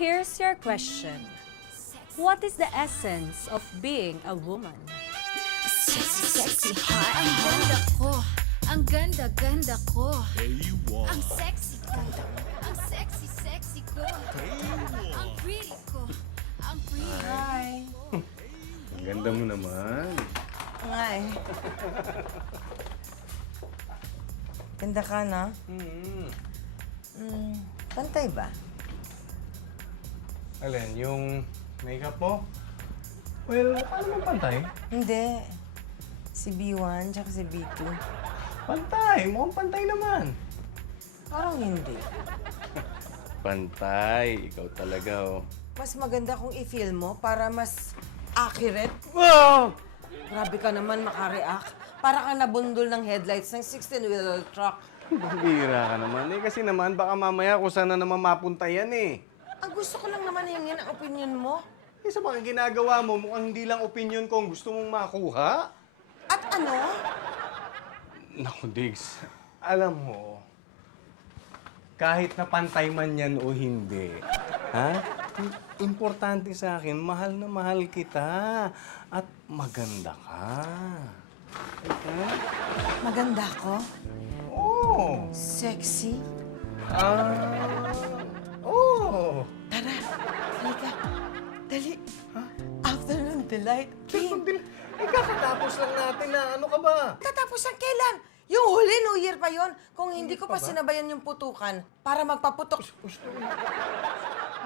Here's your question. What is the essence of being a woman? Sexy, sexy, hot. Ang ganda ko. Ang ganda-ganda ko. Ang sexy ko. Ang sexy, sexy ko. Ang pretty ko. Ang pretty. Hi. Ang ganda mo naman. Hi. Ganda ka, no? Pantay ba? Alin, yung makeup mo? Well, ano naman pantay? Hindi. Si B1 tsaka si B2. Pantay! Mukhang pantay naman. Parang hindi. Pantay. Ikaw talaga, oh. Mas maganda kung i-feel mo para mas accurate. Wow! Grabe ka naman makareact. Para kang nabundol ng headlights ng 16-wheeler truck. Bira ka naman. Eh, kasi naman, baka mamaya kung saan na naman mapunta yan, eh. Ang gusto ko lang naman hingin ang opinion mo. Eh, sa mga ginagawa mo, mukhang hindi lang opinion ko ang gusto mong makuha. At ano? Naku, Diggs. Alam mo, kahit na pantay man yan o hindi, ha? Importante sa akin, mahal na mahal kita. At maganda ka. Okay? Maganda ko? Oo. Sexy? Oo. Tara, halika. Dali. Afternoon delight. Pink. Eh, kakatapos lang natin na. Ano ka ba? Tatapos ang kailan? Yung huli, New Year pa yon. Kung hindi ko pa pa ba? sinabayan yung putukan para magpaputok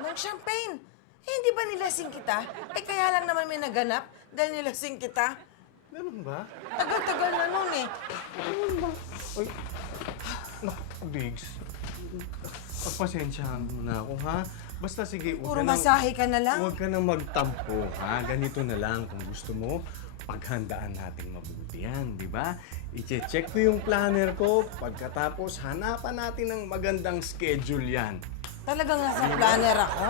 ng champagne. Eh, hindi ba nilasing kita? Eh, kaya lang naman may naganap dahil nilasing kita. Ganun ba? Tagal-tagal na nun eh. Uy. Naku, Diggs. Pagpasensyahan mo na ako, ha? Basta sige, Puro masahe ka na lang. Huwag ka nang magtampo, ha? Ganito na lang kung gusto mo. Paghandaan natin mabuti yan, di ba? I-check ko yung planner ko. Pagkatapos, hanapan natin ng magandang schedule yan. Talagang nasa planner ako?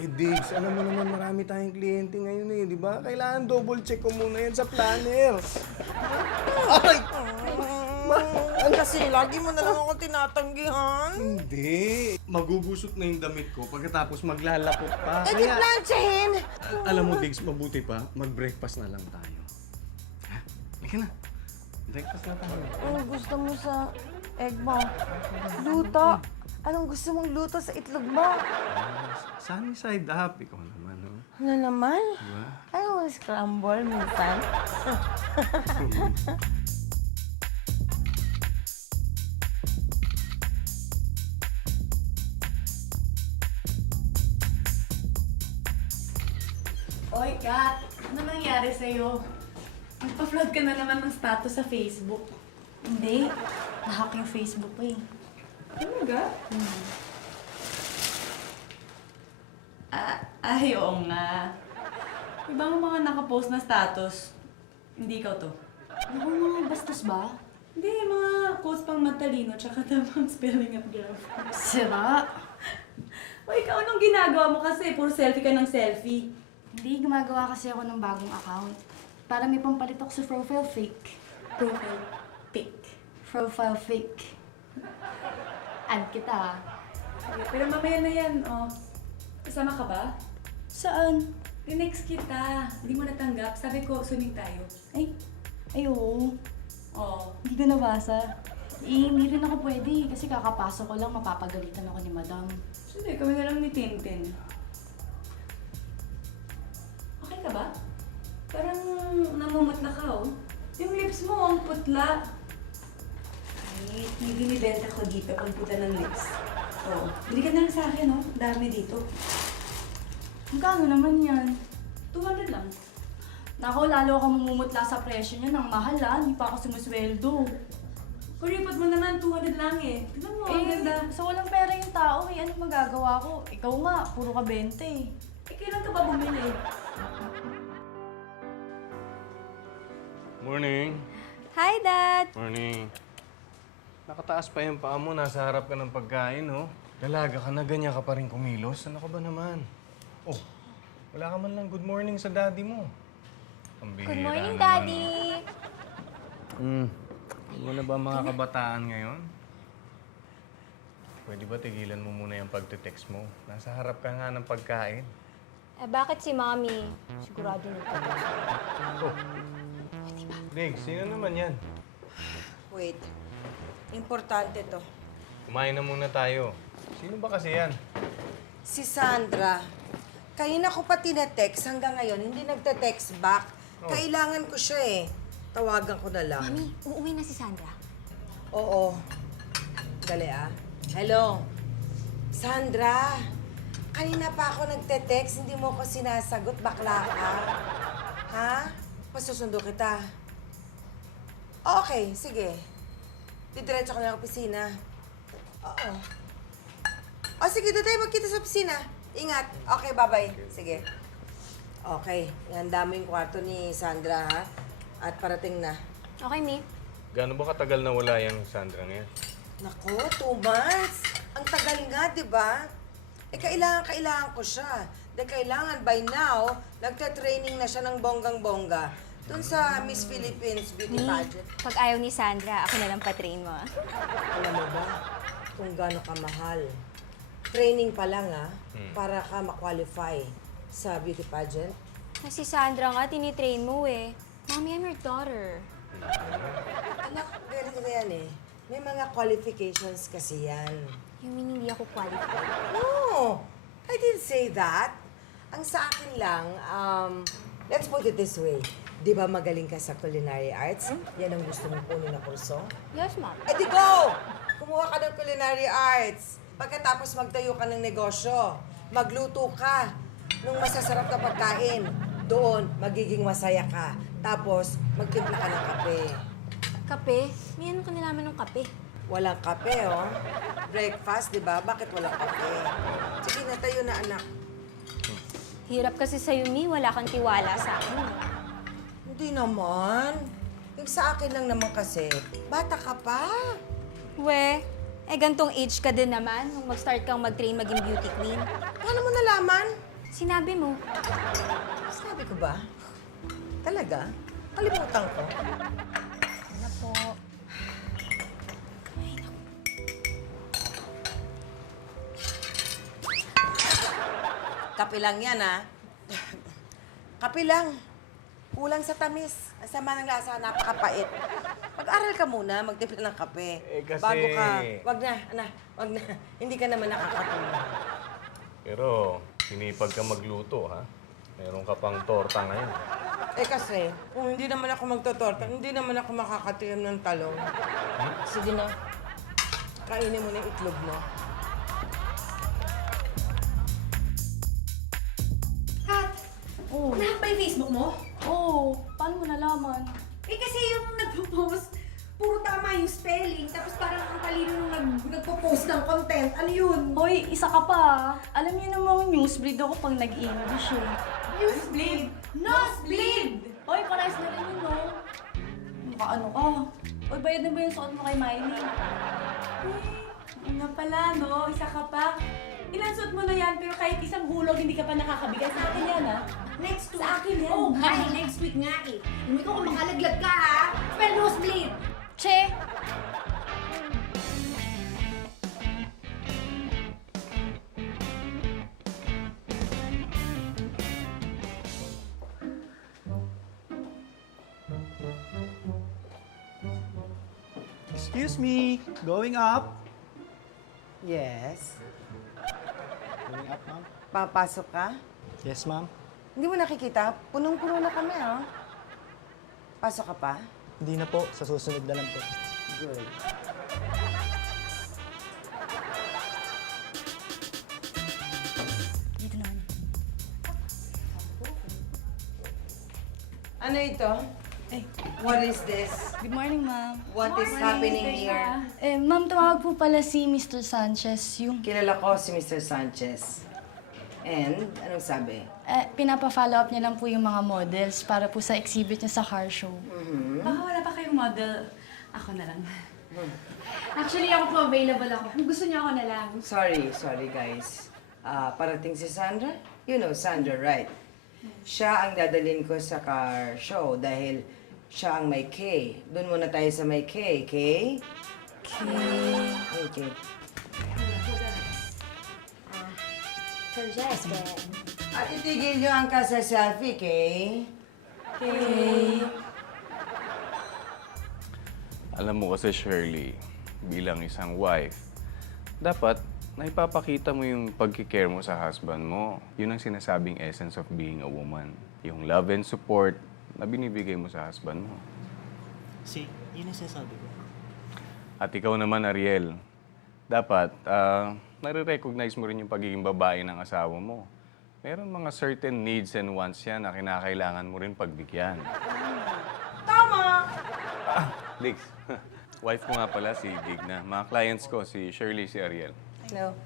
Eh, Diggs, alam mo naman marami tayong kliyente ngayon eh, di ba? Kailangan double check ko muna yan sa planner. Ay! Kasi lagi mo na lang ako tinatanggihan. Hindi. Magugusot na yung damit ko pagkatapos maglalapot pa. Eh, di planchahin! Alam mo, Diggs, mabuti pa, mag-breakfast na lang tayo. Ha? Halika na. Breakfast na tayo. Anong gusto mo sa egg mo? Luto. Anong gusto mong luto sa itlog mo? Sunny side up. Ikaw naman, no? Ano naman? Diba? Ayaw mo scramble minsan? Oy, Kat! Ano nangyari sa'yo? Nagpa-flood ka na naman ng status sa Facebook. Hindi. Nahack yung Facebook ko eh. Talaga? Ay, oo nga. Ibang mga nakapost na status. Hindi ikaw to. Ano bang mga bastos ba? Hindi, mga quotes pang matalino tsaka tamang spelling of grammar. Sira. O ikaw, anong ginagawa mo kasi? Puro selfie ka ng selfie. Hindi, gumagawa kasi ako ng bagong account. Para may pampalit ako sa profile fake. Profile pic. Profile fake. Add kita ah. Sige, pero mamaya na yan, oh. Kasama ka ba? Saan? Tinext kita. Hindi mo natanggap. Sabi ko, swimming tayo. Ay oo. Oo. Hindi ko nabasa. Eh, hindi rin ako pwede kasi kakapasok ko lang mapapagalitan ako ni Madam. Sige, kami na lang ni Tintin. Okay ka ba? Parang namumutla ka, oh. Yung lips mo, ang putla. Ay, may binibenta ko dito pag puta ng lips. Oo. Bili ka na lang sa akin, oh. Dami dito. Magkano naman yan? 200 lang. Nako, lalo ako mamumutla sa presyo niya ng mahal ah. Hindi pa ako sumusweldo. Kuripot mo naman, 200 lang eh. Tignan mo, ang ganda. So walang pera yung tao eh. Anong magagawa ko? Ikaw nga, puro ka 20 eh. Eh, kailan ka ba bumili? Morning. Hi, Dad! Morning. Nakataas pa yung paa mo. Nasa harap ka ng pagkain, no? Dalaga ka na, ganyan ka pa rin kumilos. Ano ka ba naman? Oh, wala ka man lang good morning sa daddy mo. Ang bihira Good morning, naman. Daddy! Ano na ba mga kabataan ngayon? pwede ba tigilan mo muna yung pagte-text mo? Nasa harap ka nga ng pagkain. Eh, bakit si Mami? Sigurado nito. Oh. Dig, sino naman yan? Wait. Importante to. Kumain na muna tayo. Sino ba kasi yan? Si Sandra. Kanina ko pa tinetext hanggang ngayon, hindi nagte-text back. Kailangan ko siya eh. Tawagan ko na lang. Mami, uuwi na si Sandra. Oo. Dali ah. Hello. Sandra. Kanina pa ako nagte-text, hindi mo ko sinasagot, bakla ka. Ha? Pasusundo kita. Okay, sige. Didiretso ko na ng opisina. Oo. O sige, doon tayo magkita sa opisina. Ingat. Okay, bye-bye. Sige. Okay. Ihanda mo yung kwarto ni Sandra, ha? At parating na. Okay, Mi. Gaano ba katagal na wala yung Sandra ngayon? Nako, 2 months. Ang tagal nga, di ba? Eh, kailangan ko siya. Dahil kailangan by now, nagte-training na siya ng bonggang-bongga. Doon sa Miss Philippines Beauty Mi, Pageant. pag ayaw ni Sandra, ako na lang patrain mo. Ah. Alam mo ba kung gaano ka mahal? Training pa lang, para ka ma-qualify sa beauty pageant. Si Sandra nga, tinitrain mo eh. Mami, I'm your daughter. Anak, ganito na yan eh. May mga qualifications kasi yan. You mean hindi ako qualified? No, I didn't say that. Ang sa akin lang, let's put it this way. Di ba magaling ka sa culinary arts? Yan ang gusto mong kunin na kurso? Yes, Mom. Eh di go! Kumuha ka ng culinary arts. Pagkatapos magtayo ka ng negosyo. Magluto ka ng masasarap na pagkain. Doon, magiging masaya ka. Tapos, magtimpla ka ng kape. Kape? May ano ka nalaman ng kape? Walang kape, oh. Breakfast, di ba? Bakit walang kape? Sige na, tayo na, anak. Hirap kasi sa'yo, Mi. Wala kang tiwala sa akin. Hindi naman. Yung sa akin lang naman kasi, bata ka pa. We, gantong age ka din naman nung mag-start kang mag-train maging beauty queen. Paano mo nalaman? Sinabi mo. Sabi ko ba? Talaga? Kalimutan ko. Ano po? Kape lang yan, ha? Kape lang. Kulang sa tamis. Ang sama ng lasa, napakapait. Mag-aral ka muna, magtimpla ng kape. Eh, kasi- Bago ka, wag na, wag na. Hindi ka naman nakakatulog. Pero, sinipag ka magluto, ha? Meron ka pang torta ngayon. Eh kasi, kung hindi naman ako magtotorta, hindi naman ako makakatikim ng talong. Sige na, kainin mo na yung itlog mo. Kat, Oh, nahack ba yung Facebook mo? oh, paano mo nalaman? Eh kasi yung nagpo-post, puro tama yung spelling, tapos parang ang talino nung nagpo-post ng content. Ano yun? Hoy, isa ka pa. Alam niyo namang newsbreed ako pag nag-English eh. Newsbleed! Nosebleed! Hoy, pares na rin yun, no? Mukha ano ka? Hoy, bayad na ba yung suot mo kay Miley? Ano nga pala, no? Isa ka pa. Ilan suot mo na yan, pero kahit isang hulog hindi ka pa nakakabigay. Sa akin yan, ha? Next week. Sa akin yan. Oo, nga eh. Next week nga eh. Hindi ko kung makalaglag ka, ha? Spell nosebleed! Che! Excuse me, going up. Yes. Going up, ma'am. Papasok ka? Yes, ma'am. Hindi mo nakikita? Punong-puno na kami, oh. Pasok ka pa? Hindi na po, sa susunod na lang po. Good. Dito naman. Ano ito? What is this? Good morning, ma'am. What is happening here? Ma'am, tumawag po pala si Mr. Sanchez. Yung Kilala ko si Mr. Sanchez. And, anong sabi? pinapa-follow up niya lang po yung mga models para po sa exhibit niya sa car show. Baka wala pa kayong model. Ako na lang. Actually, ako po available ako. Kung gusto niyo ako na lang. Sorry guys. Parating si Sandra? You know Sandra, right? Siya ang dadalhin ko sa car show dahil siya ang may K. Doon muna tayo sa may K, K? K. Okay. Francesca. At itigil niyo ang kasa-selfie, Kay. Kay. Alam mo kasi, Shirley, bilang isang wife, dapat naipapakita mo yung pagkikare mo sa husband mo. Yun ang sinasabing essence of being a woman. Yung love and support na binibigay mo sa husband mo. Yun ang sinasabi ko. At ikaw naman, Ariel, dapat nare-recognize mo rin yung pagiging babae ng asawa mo. Meron mga certain needs and wants yan na kinakailangan mo rin pagbigyan. Tama! Diggs, wife ko nga pala si Digna. Mga clients ko, si Shirley, si Ariel. Hello.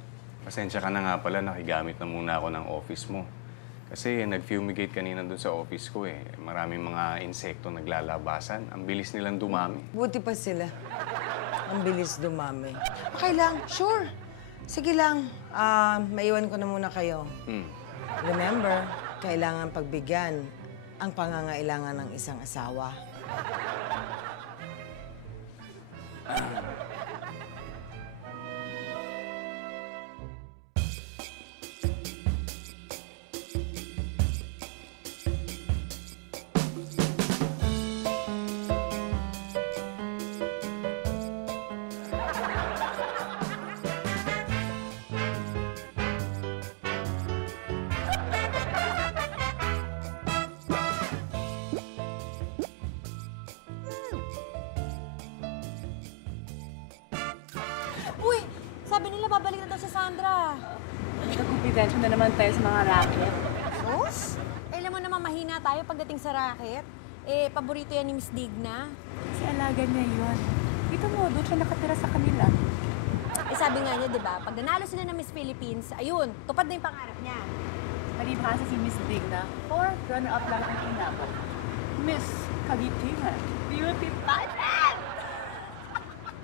Pasensya ka na nga pala, nakigamit na muna ako ng office mo. Kasi nag-fumigate kanina dun sa office ko eh. Maraming mga insekto naglalabasan. Ang bilis nilang dumami. Buti pa sila. Ang bilis dumami. Okay lang, sure. Sige lang, maiwan ko na muna kayo. Remember, kailangan pagbigyan ang pangangailangan ng isang asawa. Uy! Sabi nila babalik na daw si Sandra. Nagkumpidensya na naman tayo sa mga racket. Sus? Alam mo naman mahina tayo pagdating sa racket. Eh, paborito yan ni Miss Digna. Kasi alaga niya yun. Dito mo, doon siya nakatira sa kanila. Eh, sabi nga niya, di ba, pag nanalo sila ng Miss Philippines, ayun, tupad na yung pangarap niya. Maliban kasi si Miss Digna, or runner-up lang ang inabot. Miss Kagitingan. Beauty pageant!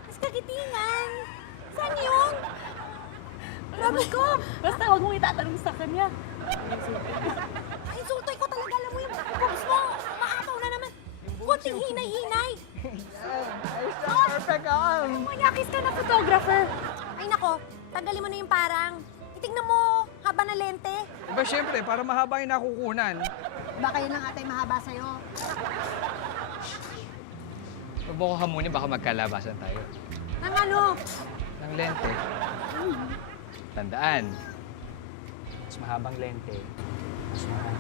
Miss Kagitingan! Saan yun? Grabe ko! Basta huwag mong itatanong sa kanya. Ay, insultoy ko talaga. Alam mo yung boobs mo. Maapaw na naman. Kunting hinay-hinay. Perfect arm! Manyakis ka na photographer. Ay, nako. Tanggalin mo na yung parang. Itignan mo, haba na lente. Diba syempre, para mahaba yung nakukunan. Baka yun lang atay mahaba sa'yo. Mabuko ka muna, baka magkalabasan tayo. Nang ano? Ng lente. Tandaan, mas mahabang lente, mas mahal.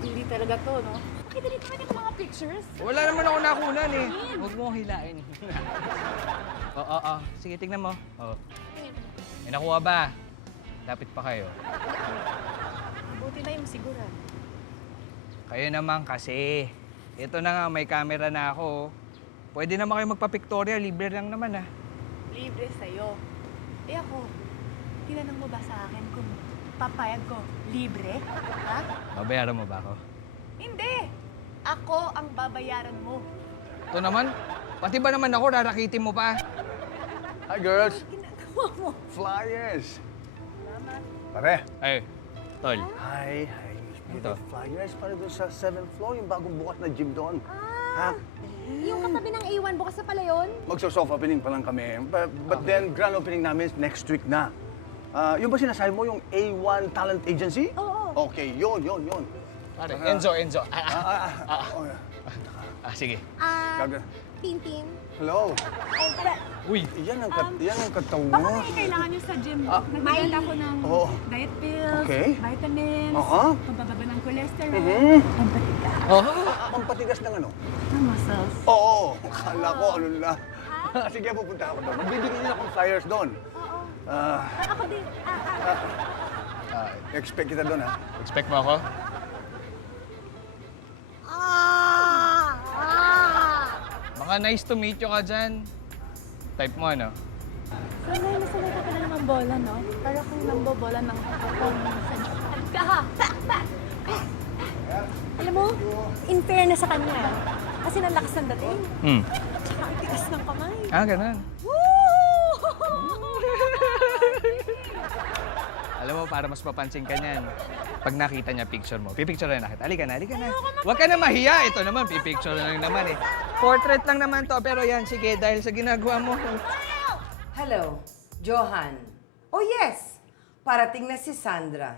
Hindi talaga to, no? Pakita dito naman yung mga pictures. Wala naman ako nakunan eh. Huwag mo hilain. Oo. Sige, tingnan mo. Oo. May nakuha ba? Lapit pa kayo. Buti na yung sigura. Kayo naman kasi. Ito na nga, may camera na ako. Pwede naman kayo magpa-pictorial. Libre lang naman ah. Libre sa'yo. Eh ako, tinanong mo ba sa akin kung papayag ko libre? Ha? Babayaran mo ba ako? Hindi! Ako ang babayaran mo. Ito naman, pati ba naman ako, rarakitin mo pa? Hi, girls. Ginagawa mo. Flyers. Pare. Ay, tol. Hi. Ito. Flyers para doon sa 7th floor, yung bagong bukas na gym doon. Ha? Yung katabi ng A1, bukas na pala yun. Magso-soft opening pa lang kami. But then, grand opening namin is next week na. Yung ba sinasabi mo, yung A1 Talent Agency? Oo. Okay, yun. Pare, Enzo. Oh, Sige. Gaga. Tintin. Hello. Uy, Yan ang katawan Baka mo. may kailangan nyo sa gym. Nagbibenta ako ng Oo. diet pills, Okay. vitamins, Aha. pampababa ng cholesterol, Mhm. pampatigas Ang patigas ng ano? ng muscles. Oo. Akala ko, ano na. Sige, pupunta ako doon. Magbibigay nila akong flyers doon. Ako din. Expect kita doon, ha? expect mo ako? Mga nice to meet you ka dyan. Type mo ano? Sanay ka na naman bola, no? Para kung nambobola ng kapatong sa Kaha! Alam mo, in fairness sa kanya, kasi nalakas ng dating. Tsaka ang tigas ng kamay. Ganun. Alam mo, para mas mapansin ka niyan, pag nakita niya picture mo, pipicture na nakita. Halika na. Huwag ka na mahiya. Ito naman, pipicture na lang naman eh. Portrait lang naman to, pero yan, sige, dahil sa ginagawa mo. Hello, Johan. Oh yes, parating na si Sandra.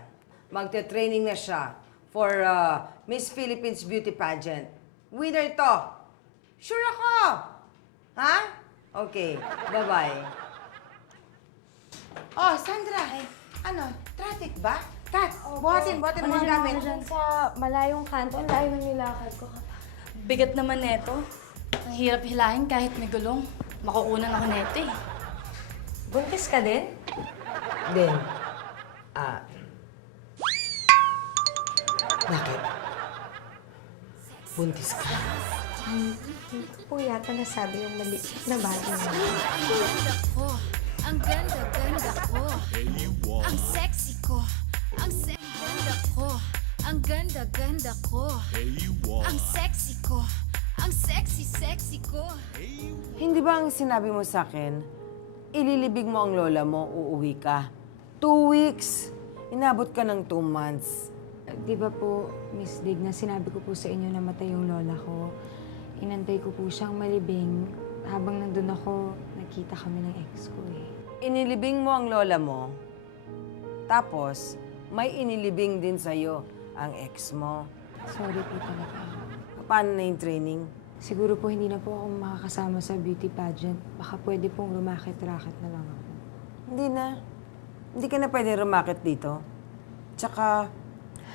Magte-training na siya for Miss Philippines Beauty Pageant. Winner to! Sure ako! Ha? Okay, bye-bye. Oh, Sandra! Ano, traffic ba? Kat, buhatin mo ang gamit. Sa malayong kanto, ang layo ng nilakad ko. Bigat naman neto. Ang hirap hilahin kahit may gulong. Makukunan ako neto eh. Buntis ka din? Then, bakit? Buntis ka. Hindi ko po yata nasabi yung mali na bagay na. Ang ganda ko. Ang sexy ko. Ang ganda ko. Ang ganda ko. Ang sexy ko. Ang sexy ko. Hindi ba ang sinabi mo sa akin, ililibig mo ang lola mo, uuwi ka? 2 weeks. Inabot ka ng 2 months. Di ba po, Miss Digna, sinabi ko po sa inyo na matay yung lola ko. Inantay ko po siyang malibing. Habang nandun ako, nakita kami ng ex ko eh. Inilibing mo ang lola mo, tapos may inilibing din sa'yo ang ex mo. Sorry po talaga. Paano na yung training? Siguro po hindi na po ako makakasama sa beauty pageant. Baka pwede pong rumakit-raket na lang ako. Hindi na. Hindi ka na pwede rumakit dito. Tsaka,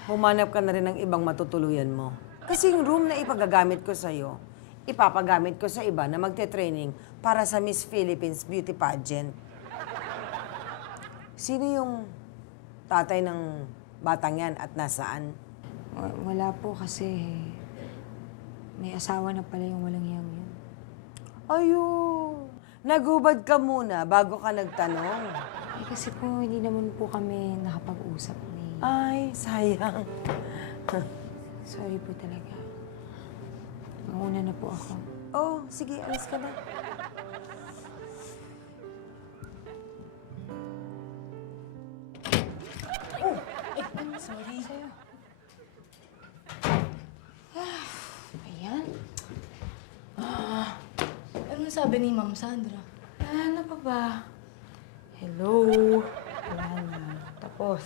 humanap ka na rin ng ibang matutuluyan mo. Kasi yung room na ipagagamit ko sa'yo, ipapagamit ko sa iba na magte-training para sa Miss Philippines Beauty Pageant. Sino yung tatay ng batang yan at nasaan? Wala po kasi may asawa na pala yung walang hiyang yun. Ayun! Naghubad ka muna bago ka nagtanong. Eh kasi po hindi naman po kami nakapag-usap ni... Ay, sayang. Sorry po talaga. Mauna na po ako. Oh, sige, alis ka na. Sorry. Sa'yo. Ayan. Ano sabi ni Ma'am Sandra? Ano pa ba? Hello. Wala na. Tapos.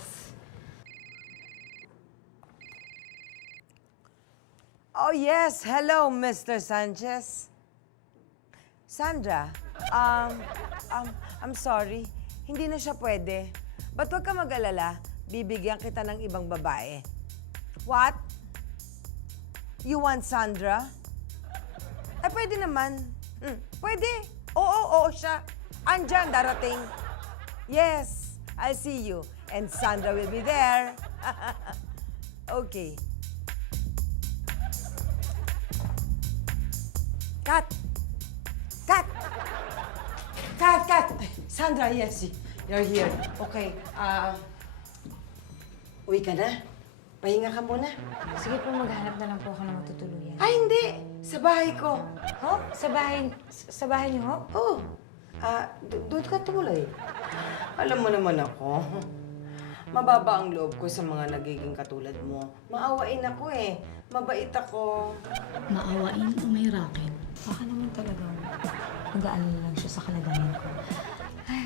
Oh, yes. Hello, Mr. Sanchez. Sandra, I'm sorry. Hindi na siya pwede. But huwag ka mag-alala. Bibigyan kita ng ibang babae. What? You want Sandra? Ay, pwede naman. Pwede. Oo siya. Andyan, darating. Yes, I'll see you. And Sandra will be there. Okay. Kat! Sandra, yes, you're here. Okay, uwi ka na? Pahinga ka muna. Sige po, maghanap na lang po ako ng matutuluyan. Ay, hindi! Sa bahay ko. Ho? Sa bahay niyo, ho? Oh, doon ka tuloy. Alam mo naman ako, mababa ang loob ko sa mga nagiging katulad mo. Maawain ako eh. Mabait ako. Maawain o may racket? Baka naman talaga nag-aalala lang siya sa kalagayan ko. Ay,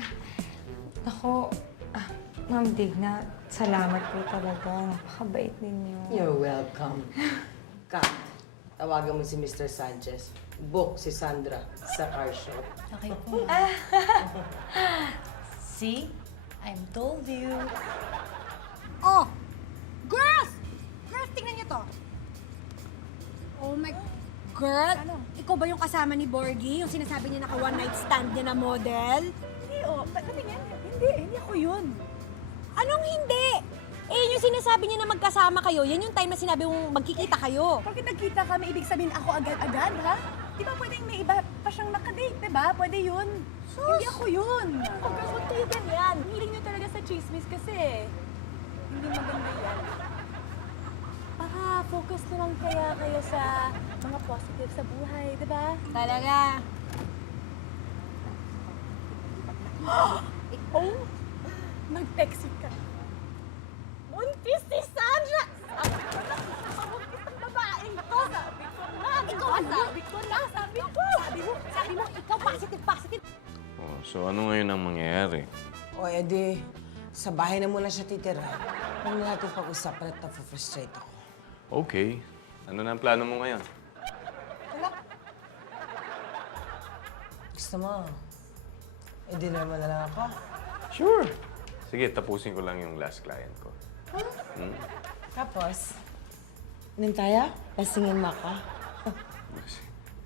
ako, Ma'am Digna, salamat po talaga. Napakabait ninyo. You're welcome. Kat, tawagan mo si Mr. Sanchez. Book si Sandra sa car shop. Okay po. See? I'm told you. Oh! Girls! Girls, tingnan niyo to. Oh my... Girl, ikaw ba yung kasama ni Borgie? Yung sinasabi niya naka one night stand niya na model? Hindi, patingin. Hindi ako yun. Anong hindi? Eh, yung sinasabi niya na magkasama kayo, yan yung time na sinabi mong magkikita kayo. Pag nagkita kami, ibig sabihin ako agad-agad, ha? Di ba pwedeng may iba pa siyang nakadate, di ba? Pwede yun. Hindi ako yun. Huwag kang magtigan yan. Hiling niyo talaga sa chismis kasi. Hindi maganda yan. Baka focus na lang kaya kayo sa mga positive sa buhay, di ba? Talaga. Oh, nag-texting ka. Buntis si Sandra! Buntis ang babaeng to! Sabi ko na! Sabi mo, ikaw positive. Oh, so ano ngayon ang mangyayari? O edi, Sa bahay na muna siya titira. Huwag na natin pag-usapan at na-frustrate ako. Okay. Ano na ang plano mo ngayon? Wala. Gusto mo? Dinner mo na lang ako. Sure. Sige, tapusin ko lang yung last client ko. Tapos, inom tayo? Lasingin mo ako.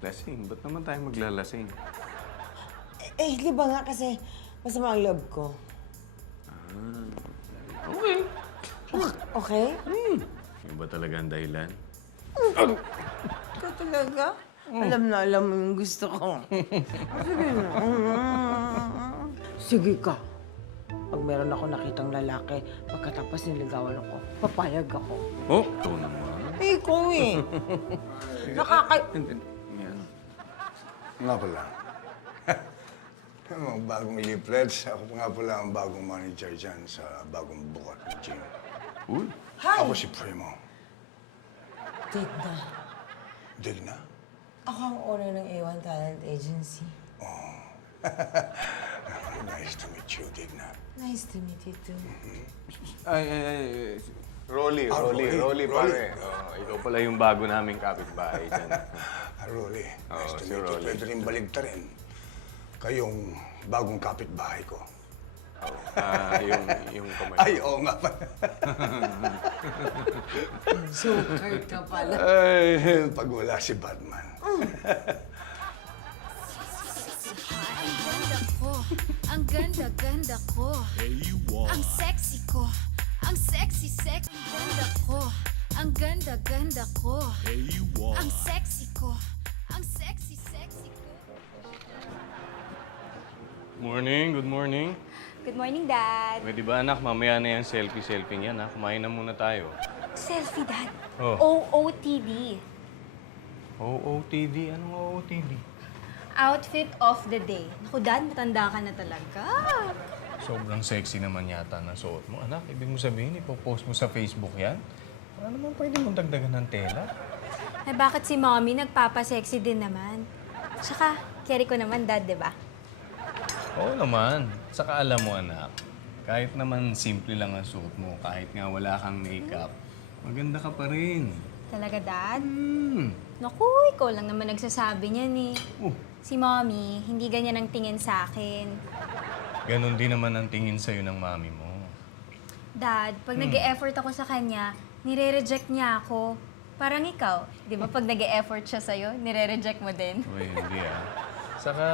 Lasing? Ba't naman tayo maglalasing? Di ba nga kasi masama ang loob ko. Okay. Okay? Yung ba talaga ang dahilan? Ikaw talaga? Alam na alam mo yung gusto ko. Sige na. Sige ka. Pag meron ako nakitang lalaki, pagkatapos niligawan ako, papayag ako. Oh, ito naman. Ikaw eh. Yan. Nga pala. Mga bagong leaflets. Ako nga pala ang bagong manager dyan sa bagong bukat na gym. Uy. Hi! Ako si Primo. Tigna. Dig na? Ako ang owner ng A1 Talent Agency. Nice to meet you, Digna. Nice to meet you too. Ay. Rolly, Rolly. pare. Oh, ikaw pala yung bago naming kapitbahay dyan. Rolly, nice to si meet you. Rolly. Pwede rin baligtarin. Kayong bagong kapitbahay ko. Yung kamay. Ay, oo nga pala. Joker ka pala. Ay, pag wala si Batman. Ang ganda ko. Ang sexy ko. Ang sexy. Ang ganda ko. Ang ganda ko. Ang sexy ko. Ang sexy ko. Morning, good morning. Good morning, Dad. Pwede ba anak, mamaya na yung selfie yan ha? Kumain na muna tayo. Selfie, Dad. Oh. OOTD. OOTD? Anong OOTD? Outfit of the day. Naku, Dad, matanda ka na talaga. Sobrang sexy naman yata na suot mo. Anak, ibig mo sabihin, ipopost mo sa Facebook yan? Ano naman pwede mong dagdagan ng tela? Eh, bakit si Mommy nagpapasexy din naman? Tsaka, carry ko naman, Dad, di ba? Oo naman. Saka alam mo, anak, kahit naman simple lang ang suot mo, kahit nga wala kang makeup, maganda ka pa rin. Talaga, Dad? Hmm. Naku, ikaw lang naman nagsasabi niyan eh. Si Mommy, hindi ganyan ang tingin sa akin. Ganon din naman ang tingin sa'yo ng mami mo. Dad, pag nag-e-effort ako sa kanya, nire-reject niya ako. Parang ikaw, di ba pag nag-e-effort siya sa'yo, nire-reject mo din? Uy, hindi ah. Saka,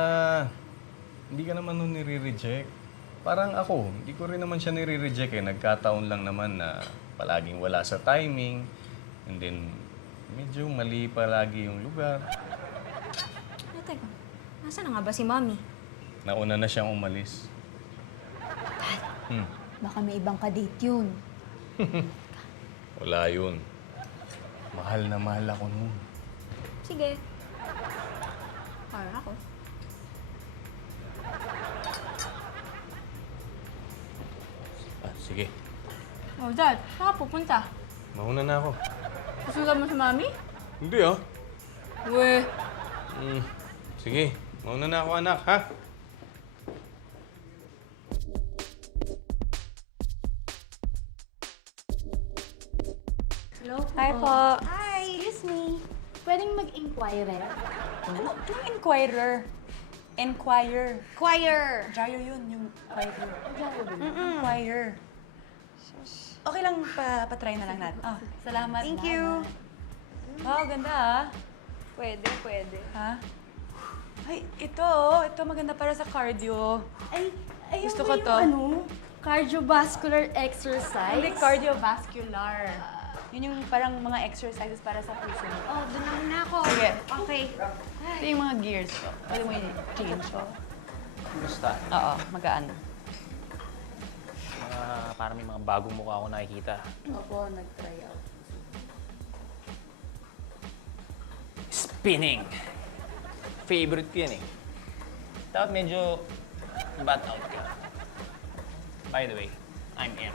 hindi ka naman nun nire-reject. Parang ako, hindi ko rin naman siya nire-reject eh. Nagkataon lang naman na palaging wala sa timing. And then, medyo mali palagi yung lugar. Teka, nasaan na nga ba si Mommy? Nauna na siyang umalis. Baka may ibang ka-date yun. Wala yun. Mahal na mahal ako nun. Sige. Para ako. Sige. Oh, Dad, saan ka pupunta? Mauna na ako. Susunod mo si Mommy? Hindi ah. Weh. Sige, mauna na ako anak, ha? Hello po. Hi po. Hi. Excuse me. Pwedeng mag-inquire? Ano? Yung inquirer. Enquire. Choir! Dryer yun, yung inquirer. Inquire. Okay lang, pa-try na lang natin. Oh, salamat. Thank you. Wow, ganda ah. Pwede. Ha? Ay, ito maganda para sa cardio. Ay, Gusto ko to. Cardiovascular exercise. Hindi, cardiovascular. Yun yung parang mga exercises para sa puso mo. Oh, doon na muna ako. Sige. Okay. Ito yung mga gears ko. Pwede mo i-change ko. Kumusta? Oo, magaan. Parang may mga bagong mukha ako nakikita. Opo, nag-try out. Spinning! Favorite ko yan eh. Dapat medyo bat out ka. By the way, I'm in.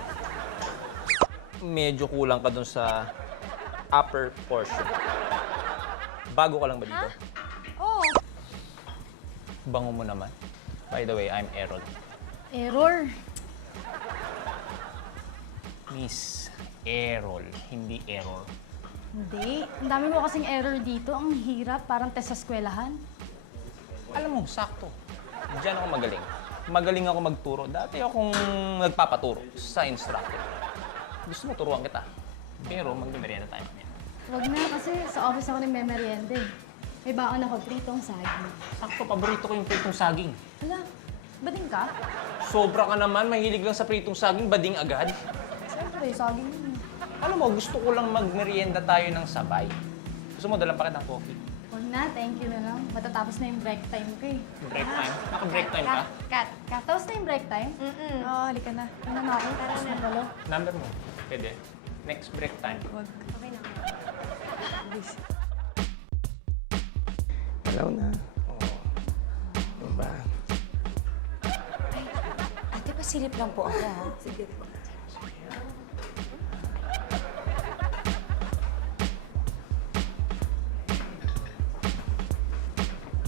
Medyo kulang ka dun sa upper portion. Bago ka lang ba dito? Oh. Bango mo naman. By the way, I'm Errol. Error. Miss Errol, hindi error. Hindi. Ang dami mo kasing error dito. Ang hirap. Parang test sa eskwelahan. Alam mo, sakto. Diyan ako magaling. Magaling ako magturo. Dati akong nagpapaturo sa instructor. Gusto mo turuan kita. Pero magme-merienda tayo mamaya. Huwag na kasi sa office ako nagme-merienda eh. May baon ako pritong saging. Sakto, paborito ko yung pritong saging. Hala, bading ka? Sobra ka naman, mahilig lang sa pritong saging, bading agad. Siyempre, saging yun. Alam mo, gusto ko lang magmerienda tayo ng sabay. Gusto mo, dalang pa kitang coffee. Huwag na, thank you na lang. Matatapos na yung break time ko eh. Break time? Naka-break time ka? Kat. Tapos na yung break time? Oo, halika na. Ano na ako? Tara na. Number mo. Pwede. Next break time. Huwag. Okay na. Hello na. Oo. Diba? Ate, pasilip lang po ako, ha? Sige po.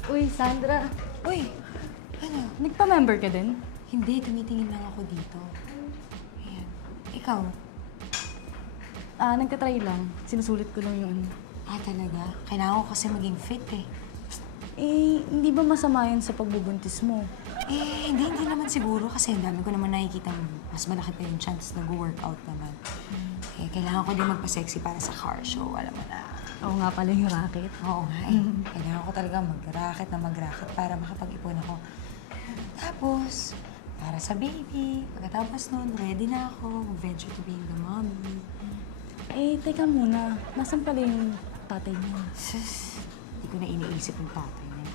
Uy, Sandra. Uy, ano? Nagpa-member ka din? Hindi, tumitingin lang ako dito. Ayan. Ikaw? Nagtatry lang. Sinusulit ko lang yung ano. Talaga? Kailangan ko kasi maging fit, eh. Hindi ba masama yun sa pagbubuntis mo? Hindi naman siguro kasi ang dami ko naman nakikita mas malaki pa yung chance na go-workout naman. Kailangan ko din magpa-sexy para sa car show, alam mo na. Oo nga pala yung racket. Oo nga eh. Kailangan ko talaga mag-racket para makapag-ipon ako. Tapos, para sa baby, pagkatapos nun, ready na ako, venture to being the mommy. Teka muna. Nasaan pala yung tatay mo? Sus, hindi ko na iniisip yung tatay niya.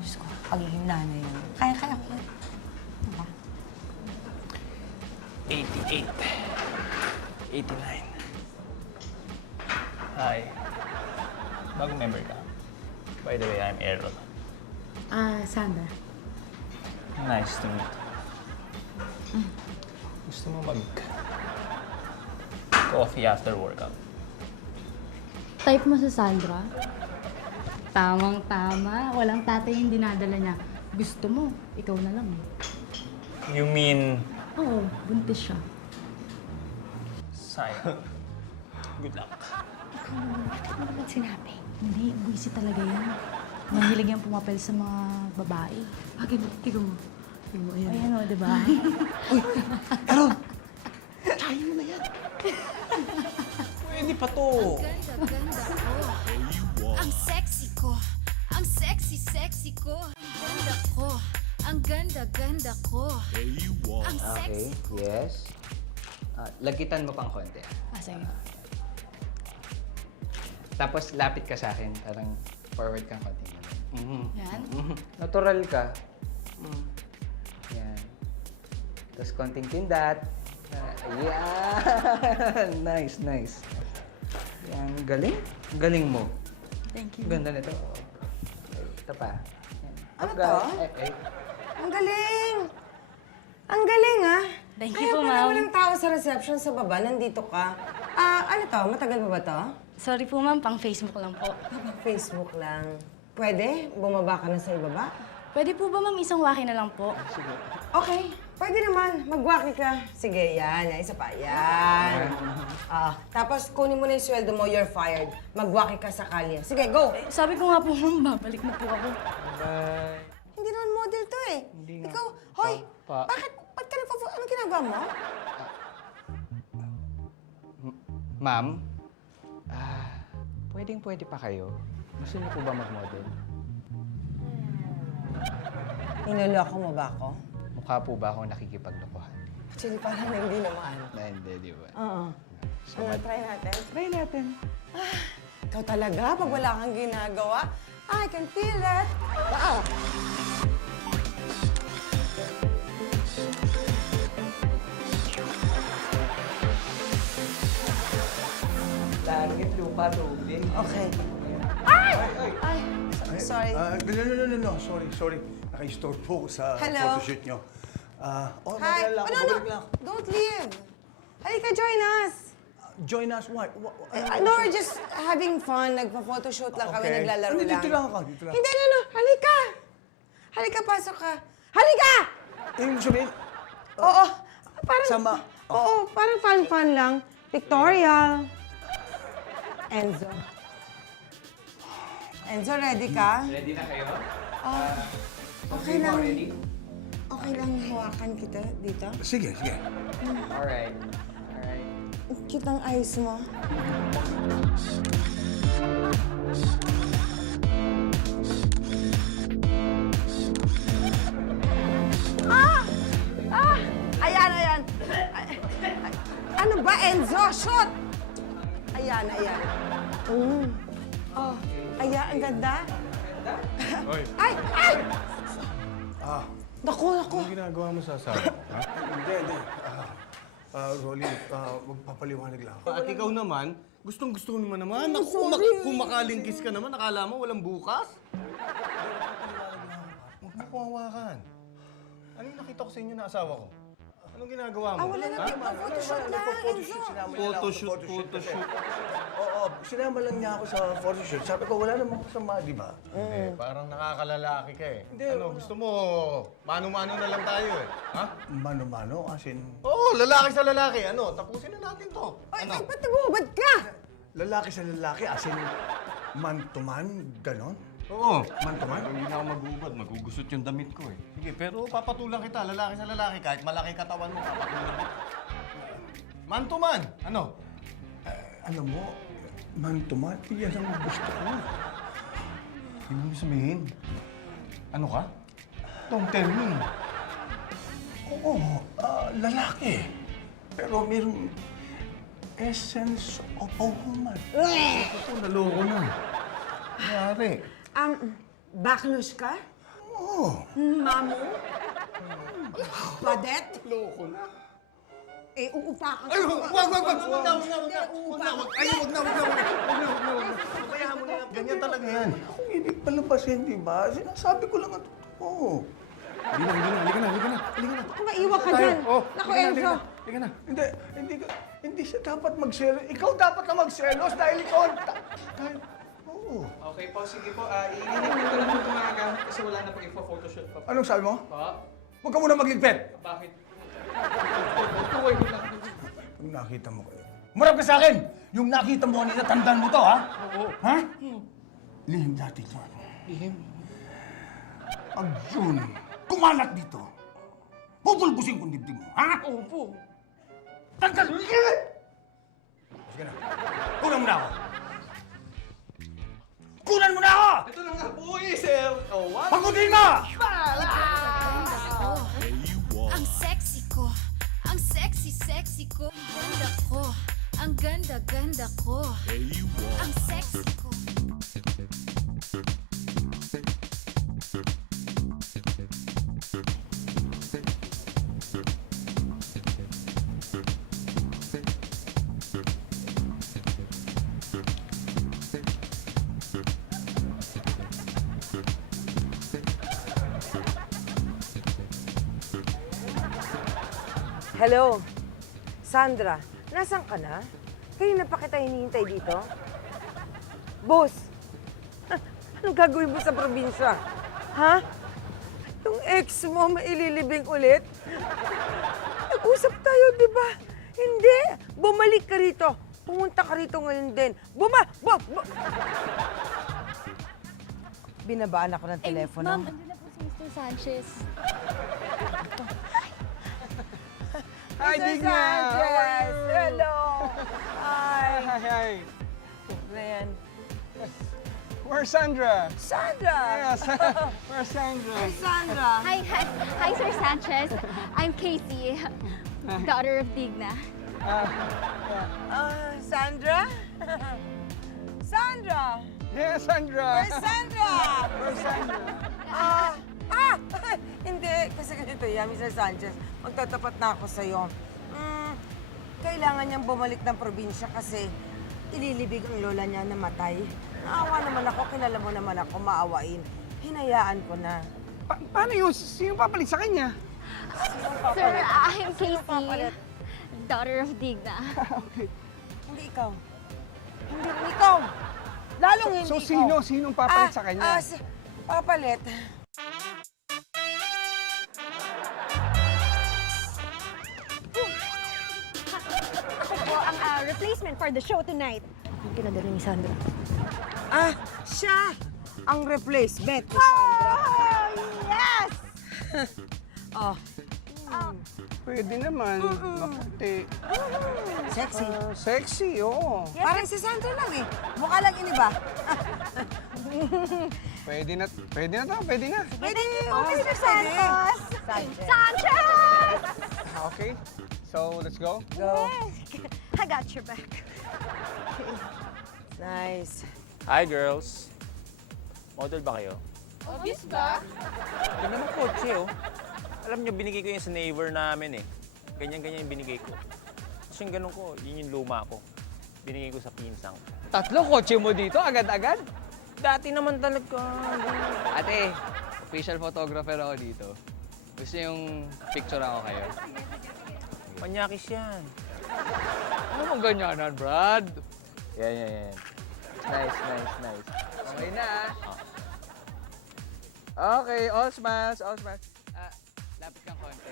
Diyos ko, pagiging nanay yun. Kaya ko yan. Diba? 88. 89. Hi. Bagong member ka. By the way, I'm Errol. Sandra. Nice to meet you. Gusto mo coffee after workout? Type mo sa Sandra? Tamang-tama. Walang tatay yung dinadala niya. Gusto mo, ikaw na lang. You mean Oo, buntis siya. sayang? Good luck. Ano naman sinabi? Hindi, buwisi talaga yan. Mahilig yung pumapel sa mga babae. Ganun. Tigo mo. Ayan o, di ba? Pwede pa to. Ganda-ganda ko. Ang sexy ko. Ang sexy ko. Ang ganda ko. Ang ganda-ganda ko. Ang sexy Okay, yes. Lagitan mo pang konti. Sige. Tapos lapit ka sa akin, parang forward kang konti. Yan. Natural ka. Yan. Tapos konting pindat. Yan! Nice, nice. Yan, galing. Galing mo. Thank you. Ganda nito. Ito pa. Yan. Ano Up, guys. to? Ang galing! Ang galing, ah! Thank Kaya you po, pala ma'am. walang tao sa reception sa baba, nandito ka. Ano to? Matagal pa ba to? Sorry po, ma'am. Pang Facebook lang po. Facebook lang. Pwede? Bumaba ka na sa ibaba? Pwede po ba, ma'am, isang waki na lang po? Okay. Pwede naman. Magwaki ka. Sige, yan. Yan. Isa pa. Yan. Tapos kunin mo na yung sweldo mo, you're fired. Magwaki ka sa kalye. Sige, go! Sabi ko nga po, ma'am, babalik na po ako. Bye. Hindi naman model to eh. Hindi nga. Ikaw, hoy, Pa. bakit? Ba't ka nagpo... Anong ginagawa mo? Ma'am, pwede pa kayo. Gusto niyo po ba mag-model? Niloloko mo ba ako? Mukha po ba akong nakikipaglokohan? Actually, parang hindi naman. Na hindi, di ba? Oo. So, Try natin. try natin. Ikaw talaga, pag wala kang ginagawa, I can feel it. Wow! Langit, lupa, tubig. Okay. Sorry. No. Sorry. Naka-store po sa Hello. photoshoot nyo. Hi. Magalala ako. No. Babalik lang. Don't leave. Halika, join us. Join us, what? No, we're just having fun. Nagpa-photoshoot lang kami, Okay. naglalaro lang. Dito lang ako, dito lang. Hindi, no. Halika. Halika, pasok ka. Halika! Yung sabihin, Oo. Parang... sama. Oo, parang fun-fun lang. Pictorial. Enzo. Enzo, ready ka? Ready na kayo? Okay lang. Okay lang hawakan kita dito? Sige, sige. Alright. Alright. Ang cute ng eyes mo. Ayan, ayan. Ano ba, Enzo? Shoot! Ayan, ayan. Oh, ayan, ang ganda. Oy, Ay, ay! Ah, Naku, naku. anong ginagawa mo sa asawa mo? Ha? hindi. Rolly, magpapaliwanag lang ako. At ikaw naman, gustong-gusto mo naman. Naku, kung makalingkis ka naman, akala mo walang bukas? Huwag mo kumawakan. Anong nakita ko sa inyo na asawa ko? Anong ginagawa mo? Wala na, photoshoot lang, Enzo. Photoshoot. Oo, sinama lang niya ako sa photoshoot. Sabi ko, wala namang kasama, di ba? Hindi, parang nakakalalaki ka eh. Ano, gusto mo, mano-mano na lang tayo eh. Ha? Mano-mano, as in, Oo, lalaki sa lalaki. Ano, tapusin na natin to. Ay, Ano? ba't nagubad ka? lalaki sa lalaki, as in, man-to-man, ganon? Oo. Man-to-man? Hindi na ako mag-uubad, magugusot yung damit ko eh. Sige, pero papatulan kita, lalaki sa lalaki, kahit malaki katawan mo, papatulan kita. Man to man! Ano? Alam mo, man-to-man, yan ang gusto ko. Ibig mo sabihin, ano ka? Don't tell me. Oo, lalaki. Pero mayroong essence of a woman. Ako, naloko na. Nangyari. Backless ka? Oo. Mamo? Padet? Loko na. Eh, uupakan ka. Ay, wag na. Pabayaan mo na yan. Ganyan talaga yan. Kung hindi palabasin, di ba? Sinasabi ko lang ang totoo. Halika na. Ako, maiwan ka dyan. Naku, Enzo. Halika na. Hindi siya dapat magselos. Ikaw dapat na magselos dahil ikaw ang... Dahil... Oo. Okay po, sige po. Ilinig ko lang po itong mga gamit kasi wala na pong photoshoot pa. Anong sabi mo? Pa? Huwag ka muna magligpit. Bakit? Yung nakita mo kayo. Marap ka sa akin! Yung nakita mo kanina, tandaan mo to, ha? Oo. Ha? Lihim dati ito. Lihim. Pag yun, kumalat dito, pupulbusin kong dibdib mo, ha? Opo. Tanggal! Sige na. Kunan mo na ako. Kunan mo na ako! Ito na nga po eh, sir. Oh, what? Pagkutin mo! Ang sexy ko. Ang sexy ko. Ang ganda ko. Ang sexy ko. Hello? Sandra, nasan ka na? Kanina pa kita hinihintay dito? Boss, anong gagawin mo sa probinsya? Ha? Yung ex mo maililibing ulit? Nag-usap tayo, di ba? Hindi! Bumalik ka rito. Pumunta ka rito ngayon din. Binabaan ako ng telepono. Ma'am, andun na po si Mr. Sanchez. Hi, Mr. Digna! Sanchez! Hello! Hi! Hi. Ayan. Where's Sandra? Sandra! Yes. Where's Sandra? Sandra! Hi, Sir Sanchez. I'm Casey, daughter of Digna. Sandra? Sandra! Yeah, Sandra. Where's Sandra? Where's Sandra? Hindi, kasi ganito yan, Mr. Sanchez. Magtatapat na ako sa'yo. Kailangan niyang bumalik ng probinsya kasi ililibig ang lola niya na matay. Naawa naman ako, kilala mo naman ako, maawain. Hinayaan ko na. Paano yun? Sino papalit sa kanya? Sir, I'm Casey, papalit? daughter of Digna. Hindi ikaw. Hindi rin ikaw. Lalong hindi So, ikaw. sinong papalit sa kanya? Papalit. replacement for the show tonight. Yung pinadala ni Sandra. Ah, siya! Ang replacement ni Sandra. Oh, yes! Oh, Pwede naman. Maputi. sexy. Sexy, oo. Parang si Sandra lang eh. Mukha lang iniba. Pwede na to, pwede na. Pwede Mr. Santos! Sanchez! Okay, so let's go. Go. I got your back. Nice. Hi, girls. Model ba kayo? Obvious ba? Ganda ng kotse, oh. Alam niyo, binigay ko yung sa neighbor namin, eh. Ganyan-ganyan yung binigay ko. Tapos yung ganun ko, yun yung luma ko. Binigay ko sa pinsang. 3 kotse mo dito, agad-agad? Dati naman talaga. Ate, official photographer ako dito. Gusto yung picture ako kayo? Panyakis yan. Ano mong ganyanan, Brad? Yan. Nice. Okay na, Okay, all smiles. Lapit kang konti.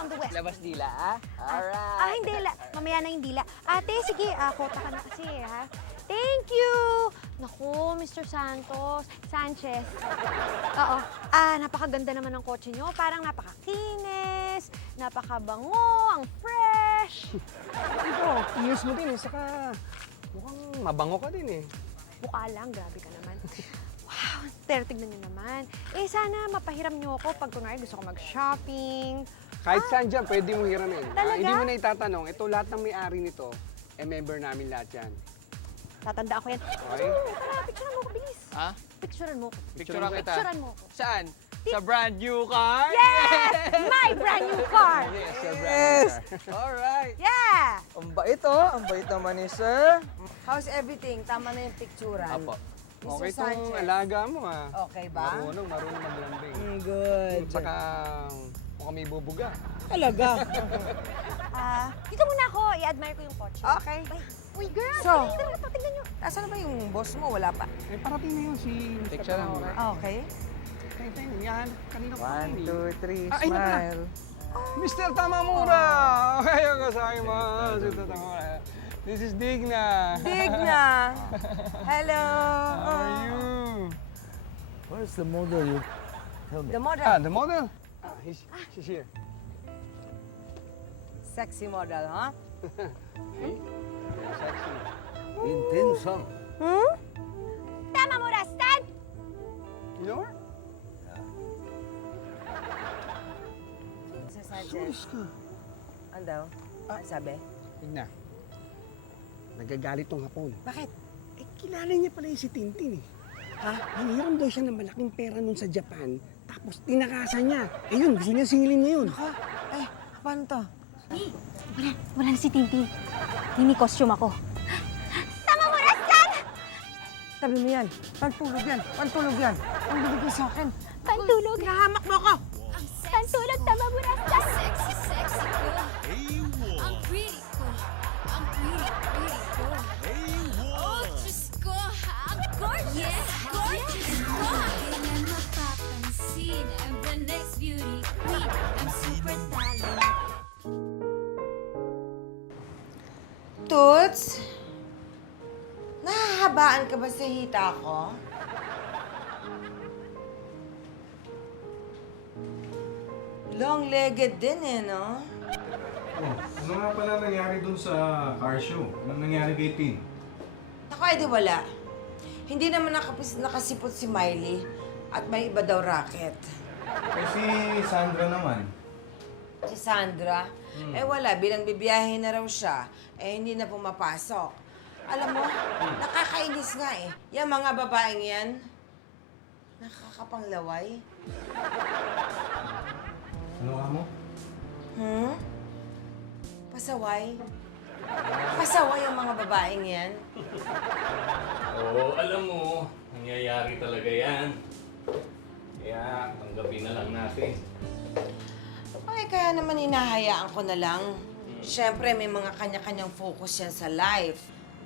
On the west. Labas dila, Alright. Hindi. Mamaya na yung dila. Ate, sige, kota ka na kasi, ha? Thank you! Naku, Mr. Sanchez. Oo. Napakaganda naman ng kotse nyo. Parang napakakinis, napakabango, ang fresh. Ito, years mo din eh. Saka mukhang mabango ka din eh. Mukha lang, grabe ka naman. Wow, pero tignan nyo naman. Sana mapahiram nyo ako pag kunwari gusto ko mag-shopping. Kahit saan dyan, pwede mo hiramin. Talaga? Hindi mo na itatanong. Ito, lahat ng may-ari nito, member namin lahat yan. Tatanda ako yan. Okay? Tara, picturean mo ko, bilis. Ha? Picturean mo ko. Picturean kita. Picturean mo ko. Saan? Sa brand new car? Yes! My brand new car! Yes, sa brand new car. Alright. Yeah! Ang bait oh. Ang bait naman ni sir. How's everything? Tama na yung picturean. Apo. Mr. Okay itong Sanchez. alaga mo Okay ba? Marunong maglambing. Good. Saka mukhang may bubuga. Talaga. Dito muna ako. I-admire ko yung kotse. Okay. Uy, girl! So, dito na to. Tignan nyo. Nasaan na ba yung boss mo? Wala pa. Eh, parating na yun si Mr. Picture lang Tamura. Okay. Teng, yan. Kanina ko 1, 2, 3, ayun na pala. smile. Mr. Tamamura! Kayo ka sa akin mga Mr. Tamamura. This is Digna. Digna. Hello. How are you? Where's the model you tell me? The model. The model? She's here. Sexy model, huh? See? Sexy. Intensa. Tamamura, stand! You know her? Sir Sanchez. Ano daw? Ano sabi? Digna, nagagalit tong hapon. Bakit? Eh, kilala niya pala yung si Tintin eh. Ha? Nanghiram daw siya ng malaking pera nun sa Japan, tapos tinakasan niya. Eh yun, gusto niya singilin niya yun. Paano to? Wala na si Tintin. Hindi costume ako. Tamamura, stand! Tabi mo yan. Pantulog yan. Pantulog yan. Ang binigay sa akin. Pantulog. Nahamak mo ako. Pantulog, Tamamura, stand! Sexy ko. Ang pretty ko. Ang pretty ko. Oh, Diyos ko. Ang gorgeous. Gorgeous ko. Hindi na mapapansin. I'm the next beauty queen. I'm super talented. Toots? Nahahabaan ka ba sa hita ko? Long-legged din eh, no? Ano nga pala nangyari dun sa car show? Anong nangyari kay Tin? Ako ay di wala. Hindi naman nakasipot si Miley at may iba daw racket. Eh si Sandra naman. Si Sandra, eh wala, bilang bibiyahe na raw siya, eh hindi na pumapasok. Alam mo, nakakainis nga eh. Yung mga babaeng yan, nakakapanglaway. Ano ka mo? Pasaway. Pasaway ang mga babaeng yan. Oo, alam mo, nangyayari talaga yan. Kaya, tanggapin na lang natin. Ay, kaya naman hinahayaan ko na lang. Siyempre, may mga kanya-kanyang focus yan sa life.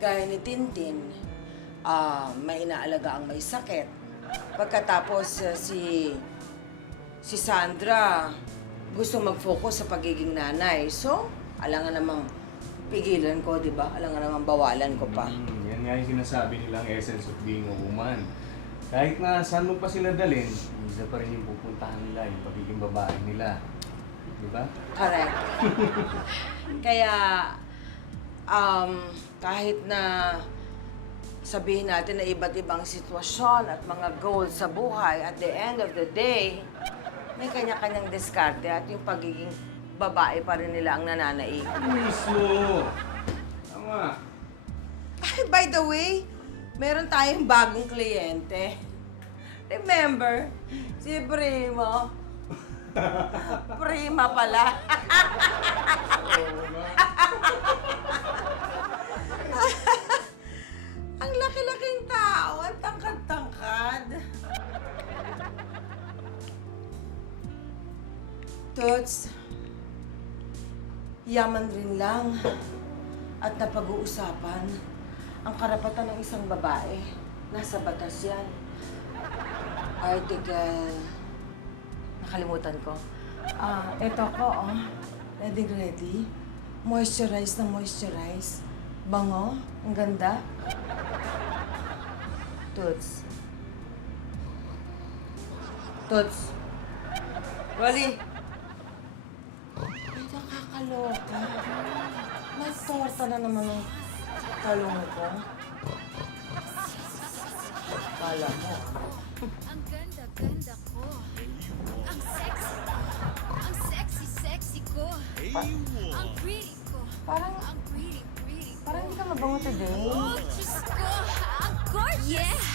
Gaya ni Tintin, may inaalaga ang may sakit. Pagkatapos, si Sandra gusto mag-focus sa pagiging nanay. So, alangan namang pigilan ko, di ba? Alam nga naman, bawalan ko pa. Yan nga yung sinasabi nilang essence of being a woman. Kahit na saan mo pa sila dalhin, isa pa rin yung pupuntahan nila, yung pagiging babae nila. Di ba? Correct. Kaya, kahit na sabihin natin na iba't ibang sitwasyon at mga goals sa buhay, at the end of the day, may kanya-kanyang diskarte at yung pagiging babae pa rin nila ang nananaig. Mismo! Tama. Ay, by the way, meron tayong bagong kliyente. Remember? Si Primo. Prima pala. Ang laki-laking tao at tangkad-tangkad. Toots, yaman rin lang at napag-uusapan ang karapatan ng isang babae. Nasa batas yan. Article... Nakalimutan ko. Eto ko, oh. Ready. Moisturize na moisturize. Bango. Ang ganda. Toots. Rolly. Ay, nakakaloka. May torta na naman ang talong ko. Kala mo. Ang ganda-ganda ko. Ang sexy ko. Ang pretty ko. Ang pretty ko. Parang hindi ka mabango today. Oh, Diyos ko. Ang gorgeous. Yeah.